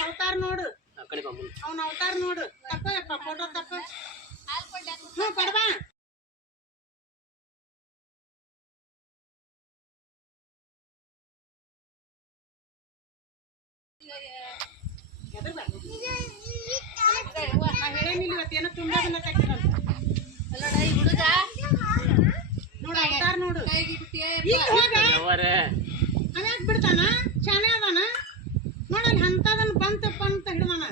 ಅವತಾರ ನೋಡು ಅವನ ಅವತಾರ ನೋಡು ತಪ್ಪ ಫೋಟೋ ತಪ್ಪ ಕೊಡ್ಬಾ ಹೇಳೇನಿಲ್ಲ ಇವತ್ತೇನೋ ತುಂಬಾದನ್ನ ನೋಡು ಅವತಾರ ನೋಡು ಅದ್ಯಾಕ್ ಬಿಡ್ತಾನ ಶಾನೆ ಅದಾನ ನೋಡಲ್ಲಿ ಅಂತದನ್ನ ಬಂತಪ್ಪ ಅಂತ ಹಿಡ್ದಾನ